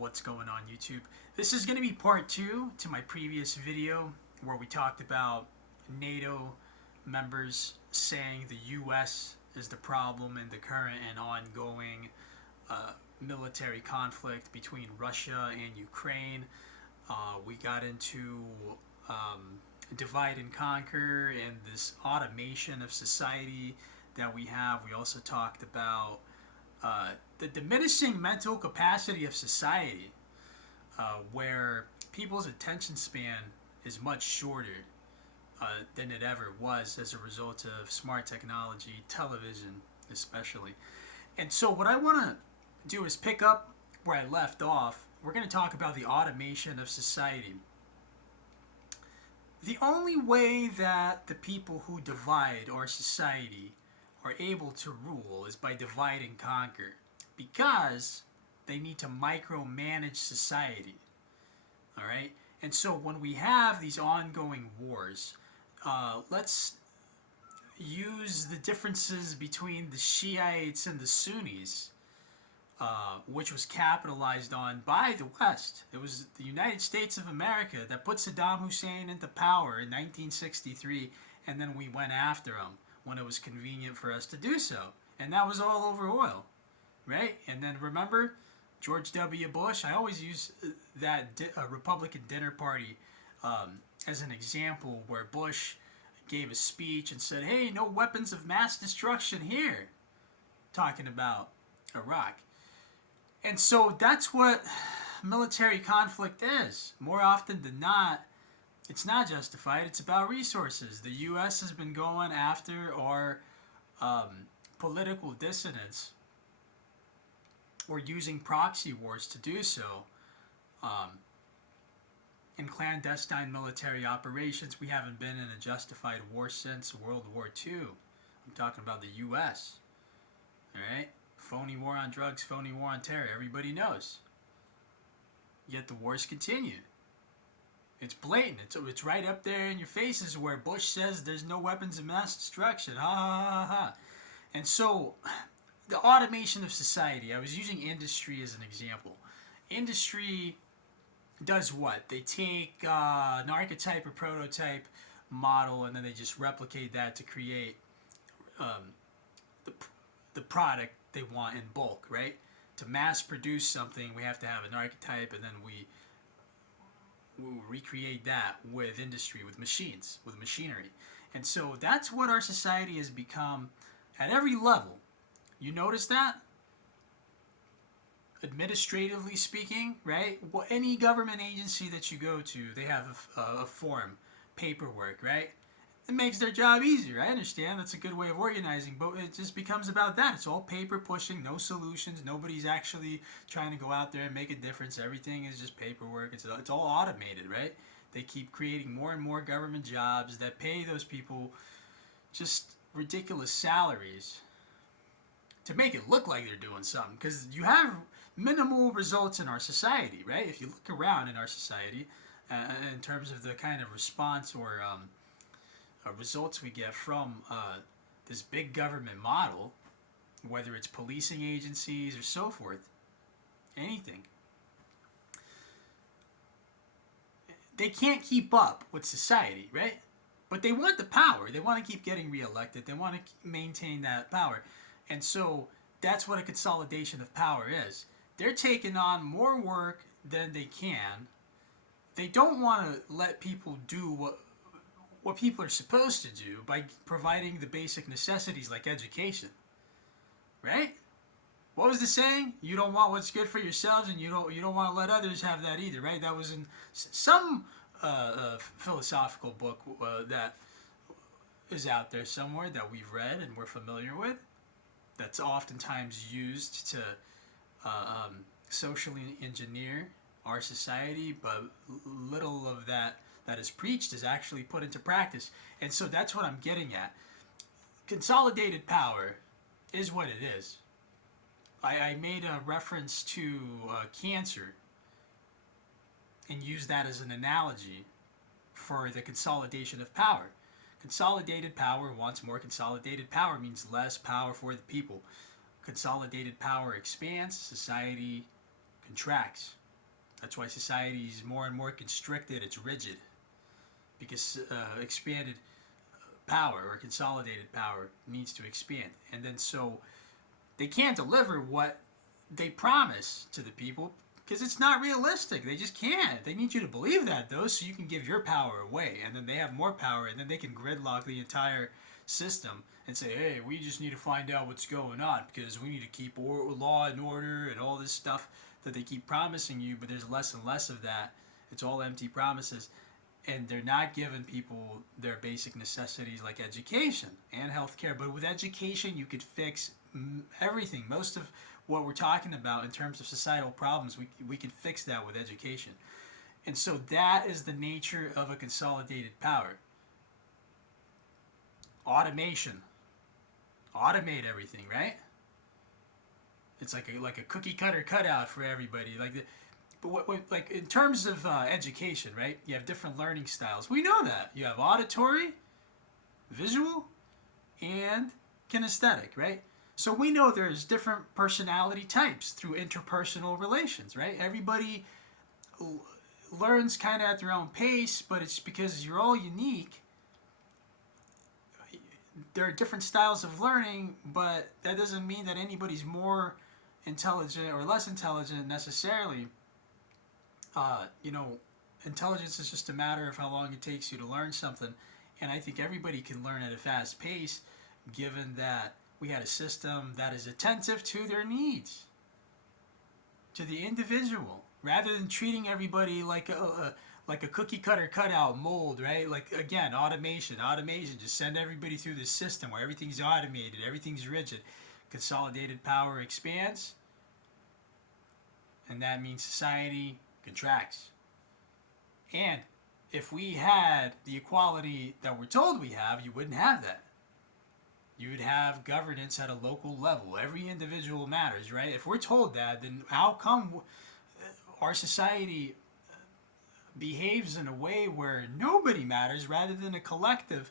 What's going on YouTube? This is going to be part 2 to my previous video where we talked about NATO members saying the US is the problem in the current and ongoing military conflict between Russia and Ukraine. We got into divide and conquer and this automation of society that we have. We also talked about the diminishing mental capacity of society, where people's attention span is much shorter than it ever was as a result of smart technology, television especially. And so what I want to do is pick up where I left off. We're going to talk about the automation of society. The only way that the people who divide our society are able to rule is by divide and conquer, because they need to micromanage society. All right? And so when we have these ongoing wars, let's use the differences between the Shiites and the Sunnis, which was capitalized on by the West. It was the United States of America that put Saddam Hussein into power in 1963, and then we went after him when it was convenient for us to do so. And that was all over oil, right? And then remember George W. Bush? I always use that Republican dinner party as an example, where Bush gave a speech and said, hey, no weapons of mass destruction here, talking about Iraq. And so that's what military conflict is. More often than not, it's not justified. It's about resources. The U.S. has been going after our political dissidents, or using proxy wars to do so, in clandestine military operations. We haven't been in a justified war since World War II. I'm talking about the U.S. All right? Phony war on drugs, phony war on terror. Everybody knows. Yet the wars continue. It's blatant. It's right up there in your faces, where Bush says there's no weapons of mass destruction. Ha ha ha ha. And so, the automation of society. I was using industry as an example. Industry does what? They take an archetype or prototype model, and then they just replicate that to create the product they want in bulk, right? To mass produce something, we have to have an archetype, and then we recreate that with industry, with machines, with machinery. And so that's what our society has become at every level. You notice that? Administratively speaking, right? Well, any government agency that you go to, they have a form, paperwork, right? It makes their job easier. I understand that's a good way of organizing, but it just becomes about that. It's all paper pushing, no solutions. Nobody's actually trying to go out there and make a difference. Everything is just paperwork. It's all automated, right? They keep creating more and more government jobs that pay those people just ridiculous salaries to make it look like they're doing something, because you have minimal results in our society, right? If you look around in our society, in terms of the kind of response or results we get from this big government model, whether it's policing agencies or so forth, anything, they can't keep up with society, right? But they want the power. They want to keep getting reelected. They want to maintain that power. And so that's what a consolidation of power is. They're taking on more work than they can. They don't want to let people do what people are supposed to do by providing the basic necessities like education. Right? What was the saying? You don't want what's good for yourselves, and you don't want to let others have that either, right? That was in some philosophical book that is out there somewhere that we've read and we're familiar with. That's oftentimes used to socially engineer our society, but little of that is preached is actually put into practice. And so that's what I'm getting at. Consolidated power is what it is. I made a reference to cancer and used that as an analogy for the consolidation of power. Consolidated power wants more consolidated power, means less power for the people. Consolidated power expands, society contracts. That's why society is more and more constricted. It's rigid because expanded power or consolidated power needs to expand. And then so they can't deliver what they promise to the people because it's not realistic. They just can't. They need you to believe that, though, so you can give your power away. And then they have more power, and then they can gridlock the entire system and say, hey, we just need to find out what's going on because we need to keep law and order and all this stuff that they keep promising you, but there's less and less of that. It's all empty promises. And they're not giving people their basic necessities like education and healthcare. But with education, you could fix everything. Most of what we're talking about in terms of societal problems, we can fix that with education. And so that is the nature of a consolidated power. Automation. Automate everything, right? It's like a cookie cutter cutout for everybody. But like in terms of education, right? You have different learning styles. We know that. You have auditory, visual, and kinesthetic, right? So we know there's different personality types through interpersonal relations, right? Everybody learns kind of at their own pace, but it's because you're all unique. There are different styles of learning, but that doesn't mean that anybody's more intelligent or less intelligent necessarily. Intelligence is just a matter of how long it takes you to learn something. And I think everybody can learn at a fast pace, given that we had a system that is attentive to their needs, to the individual, rather than treating everybody like a cookie cutter cutout mold, right? Like, again, automation, just send everybody through this system where everything's automated, everything's rigid. Consolidated power expands, and that means society contracts. And if we had the equality that we're told we have, you wouldn't have that. You would have governance at a local level. Every individual matters, right? If we're told that, then how come our society behaves in a way where nobody matters rather than a collective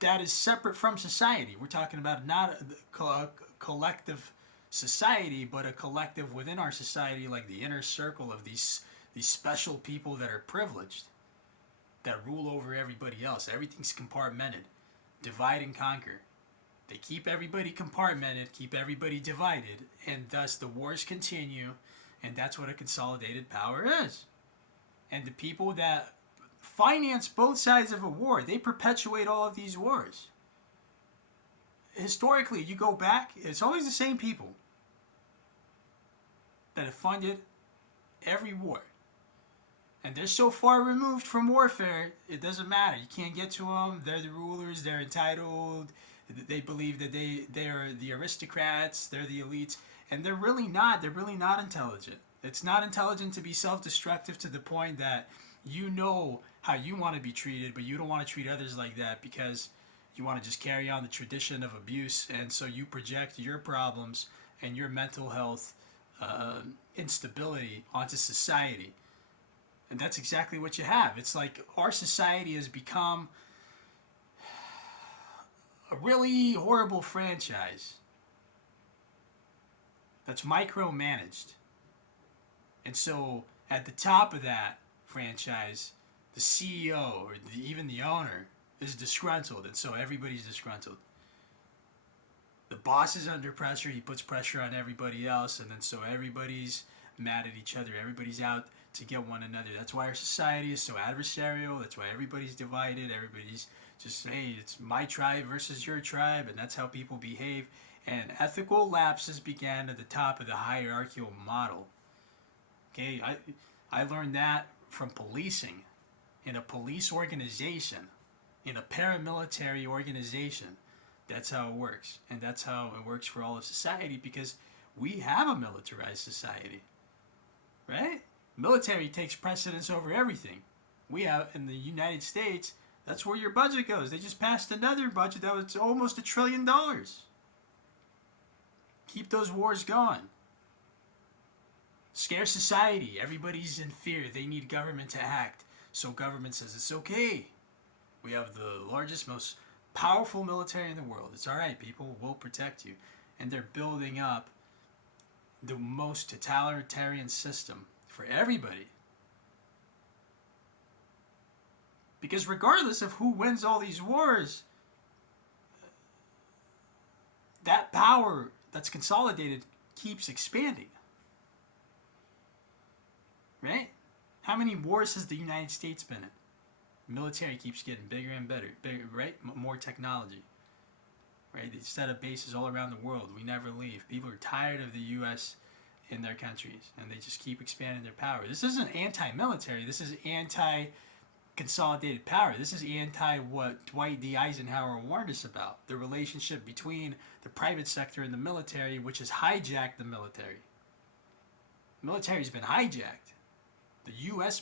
that is separate from society? We're talking about not a collective society, but a collective within our society, like the inner circle of these special people that are privileged, that rule over everybody else. Everything's compartmented. Divide and conquer. They keep everybody compartmented, keep everybody divided, and thus the wars continue, and that's what a consolidated power is. And the people that finance both sides of a war, they perpetuate all of these wars. Historically, you go back, it's always the same people that have funded every war. And they're so far removed from warfare, it doesn't matter. You can't get to them. They're the rulers. They're entitled. They believe that they are the aristocrats. They're the elites. And they're really not. They're really not intelligent. It's not intelligent to be self-destructive to the point that you know how you want to be treated, but you don't want to treat others like that because you want to just carry on the tradition of abuse. And so you project your problems and your mental health instability onto society. And that's exactly what you have. It's like our society has become a really horrible franchise that's micromanaged. And so at the top of that franchise, the CEO or even the owner is disgruntled, and so everybody's disgruntled. The boss is under pressure. He puts pressure on everybody else, and then so everybody's mad at each other. Everybody's out to get one another. That's why our society is so adversarial. That's why everybody's divided. Everybody's just, hey, it's my tribe versus your tribe, and that's how people behave. And ethical lapses began at the top of the hierarchical model. Okay, I learned that from policing, in a police organization, in a paramilitary organization. That's how it works, and that's how it works for all of society, because we have a militarized society, right? Military takes precedence over everything. We have, in the United States, that's where your budget goes. They just passed another budget that was almost $1 trillion. Keep those wars going. Scare society. Everybody's in fear. They need government to act. So government says it's okay. We have the largest, most powerful military in the world. It's all right, people. We'll protect you. And they're building up the most totalitarian system for everybody. Because regardless of who wins all these wars, that power that's consolidated keeps expanding. Right? How many wars has the United States been in? The military keeps getting bigger and better, right? More technology. Right? They set up bases all around the world. We never leave. People are tired of the U.S. in their countries, and they just keep expanding their power. This isn't anti-military. This is anti-consolidated power. This is anti what Dwight D. Eisenhower warned us about, the relationship between the private sector and the military, which has hijacked the military. The military's been hijacked. The U.S.